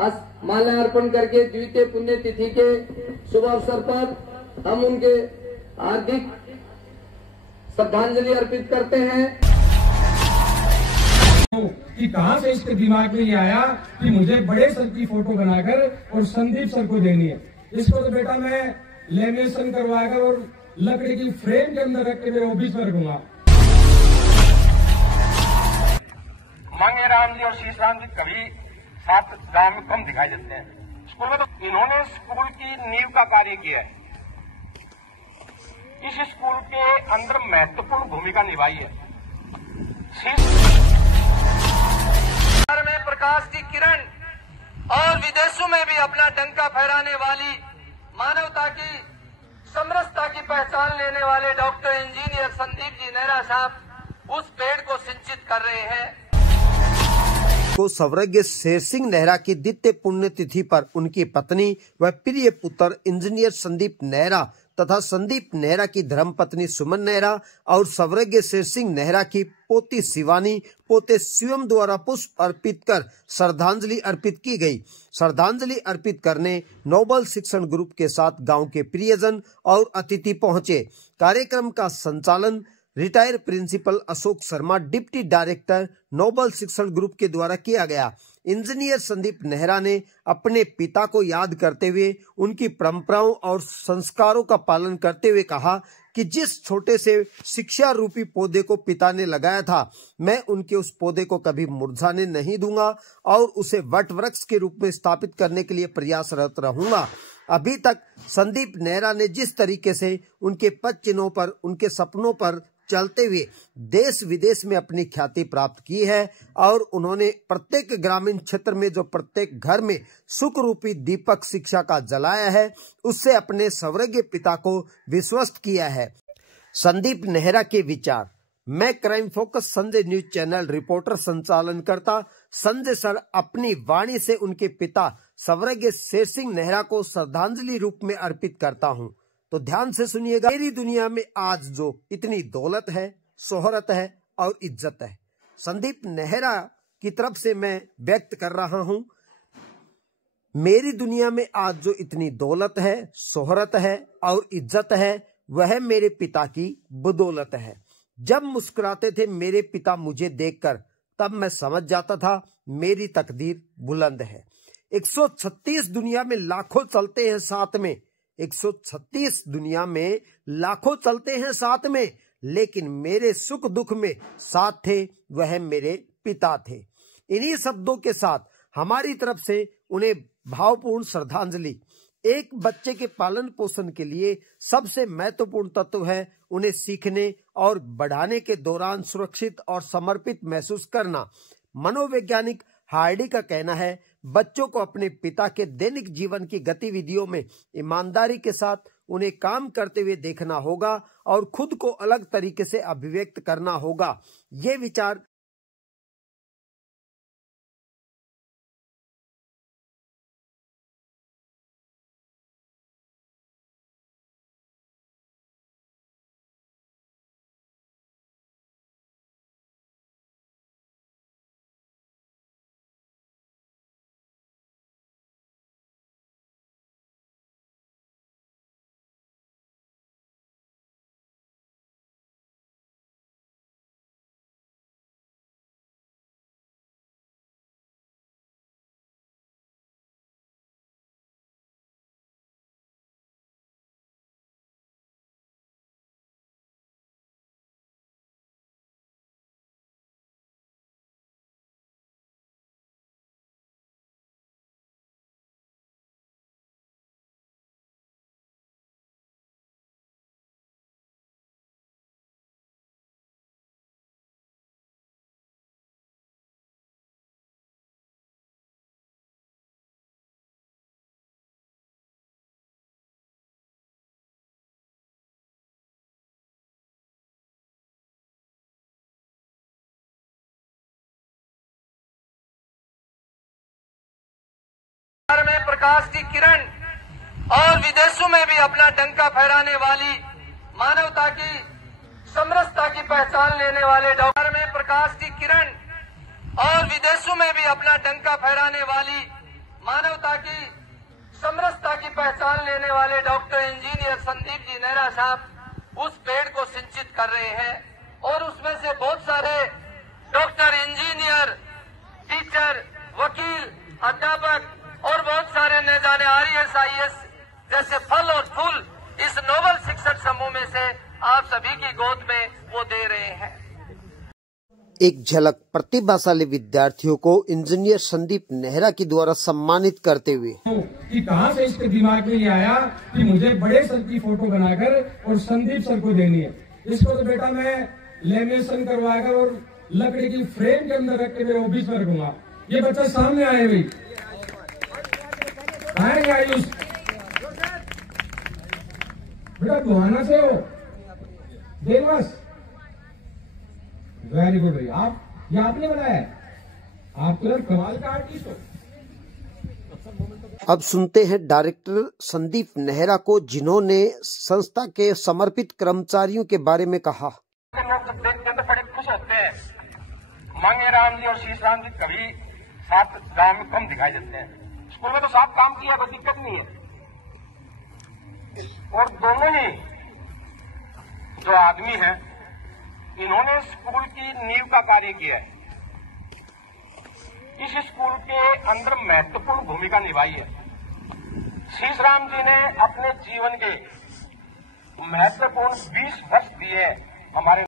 आज माल्यार्पण करके द्वितीय पुण्यतिथि के शुभ अवसर पर हम उनके हार्दिक श्रद्धांजलि अर्पित करते हैं। कि कहां से इसके दिमाग में ये आया कि मुझे बड़े सर की फोटो बनाकर और संदीप सर को देनी है। इसको तो बेटा मैं लेमिनेशन करवाकर और लकड़ी की फ्रेम के अंदर रख के मेरे ऑफिस में रखूंगा। मांगेराम जी और शीशराम जी कभी साथ गांव में कम दिखाई देते हैं। स्कूल में तो इन्होंने स्कूल की नींव का कार्य किया है। इस स्कूल के अंदर महत्वपूर्ण भूमिका निभाई है। में प्रकाश की किरण और विदेशों में भी अपना डंका फहराने वाली, मानवता की समरसता की पहचान लेने वाले डॉक्टर इंजीनियर संदीप जी नेहरा साहब उस पेड़ को सिंचित कर रहे हैं। को स्वर्गीय शेर सिंह नेहरा की द्वितीय पुण्यतिथि पर उनकी पत्नी व प्रिय पुत्र इंजीनियर संदीप नेहरा तथा संदीप नेहरा की धर्मपत्नी सुमन नेहरा और स्वर्गीय शेर सिंह नेहरा की पोती शिवानी पोते शिवम द्वारा पुष्प अर्पित कर श्रद्धांजलि अर्पित की गई। श्रद्धांजलि अर्पित करने नोबल शिक्षण ग्रुप के साथ गांव के प्रियजन और अतिथि पहुंचे। कार्यक्रम का संचालन retire principal Ashok Sharma deputy director Noble शिक्षण ग्रुप के द्वारा किया गया। इंजीनियर संदीप नेहरा ने अपने पिता को याद करते हुए उनकी परंपराओं और संस्कारों का पालन करते हुए कहा कि जिस छोटे से शिक्षा रूपी पौधे को पिता ने लगाया था, मैं उनके उस पौधे को कभी मुरझाने नहीं दूंगा और उसे वट वृक्ष के रूप में स्थापित करने के लिए प्रयासरत रहूंगा। अभी तक संदीप नेहरा ने जिस तरीके से उनके पद चिन्हों पर, उनके सपनों पर चलते हुए देश विदेश में अपनी ख्याति प्राप्त की है और उन्होंने प्रत्येक ग्रामीण क्षेत्र में जो प्रत्येक घर में सुख रूपी दीपक शिक्षा का जलाया है, उससे अपने स्वर्गीय पिता को विश्वस्त किया है। संदीप नेहरा के विचार। मैं crime focus Sanjay news channel reporter संचालन करता संजय सर अपनी वाणी से उनके पिता स्वर्गीय शेर सिंह नेहरा को श्रद्धांजलि रूप में अर्पित करता हूँ। तो ध्यान से सुनिएगा। मेरी दुनिया में आज जो इतनी दौलत है, शोहरत है और इज्जत है, संदीप नेहरा की तरफ से मैं व्यक्त कर रहा हूं। मेरी दुनिया में आज जो इतनी दौलत है, शोहरत है और इज्जत है, वह मेरे पिता की बदौलत है। जब मुस्कुराते थे मेरे पिता मुझे देखकर, तब मैं समझ जाता था मेरी तकदीर बुलंद है। 136 दुनिया में लाखों चलते हैं साथ में, 136 दुनिया में लाखों चलते हैं साथ में, लेकिन मेरे सुख दुख में साथ थे वह मेरे पिता थे। इन्हीं शब्दों के साथ हमारी तरफ से उन्हें भावपूर्ण श्रद्धांजलि। एक बच्चे के पालन पोषण के लिए सबसे महत्वपूर्ण तत्व है उन्हें सीखने और बढ़ाने के दौरान सुरक्षित और समर्पित महसूस करना। मनोवैज्ञानिक हार्डी का कहना है, बच्चों को अपने पिता के दैनिक जीवन की गतिविधियों में ईमानदारी के साथ उन्हें काम करते हुए देखना होगा और खुद को अलग तरीके से अभिव्यक्त करना होगा। ये विचार में प्रकाश की किरण और विदेशों में भी अपना डंका फहराने वाली, मानवता की समरसता की पहचान लेने वाले डॉक्टर में प्रकाश की किरण और विदेशों में भी अपना डंका फहराने वाली, मानवता की समरसता की पहचान लेने वाले डॉक्टर इंजीनियर संदीप जी नेहरा साहब उस पेड़ को सिंचित कर रहे हैं और उसमें से बहुत सारे डॉक्टर, इंजीनियर, टीचर, वकील, अध्यापक और बहुत सारे न जाने आरएएस, आईएएस जैसे फल और फूल इस नोबल शिक्षक समूह में से आप सभी की गोद में वो दे रहे हैं। एक झलक प्रतिभाशाली विद्यार्थियों को इंजीनियर संदीप नेहरा के द्वारा सम्मानित करते हुए कि कहां से इसके दिमाग में ये आया कि मुझे बड़े सर की फोटो बनाकर और संदीप सर को देनी है। इसको तो बेटा मैं लेमिनेशन करवाकर और लकड़ी की फ्रेम के अंदर रख के मेरे ऑफिस में रखूंगा। ये बच्चा सामने आए भाई, आएंगे आयुष बेटा, दुहाना से हो देवस, वेरी गुड भाई। आप ये आपने बनाया है, आप तो कमाल का आर्टिस्ट हो। अब सुनते हैं डायरेक्टर संदीप नेहरा को, जिन्होंने संस्था के समर्पित कर्मचारियों के बारे में कहा। लोग जब देखते हैं तो बड़े खुश होते हैं। मांगेराम जी और शीशराम जी कभी साथ गांव में कम दिखाई देते हैं। स्कूल में तो साथ काम किया, कोई दिक्कत नहीं है। और दोनों ही जो आदमी हैं, इन्होंने स्कूल की नींव का कार्य किया है। इस स्कूल के अंदर महत्वपूर्ण भूमिका निभाई है। शीशराम जी ने अपने जीवन के महत्वपूर्ण 20 वर्ष दिए हमारे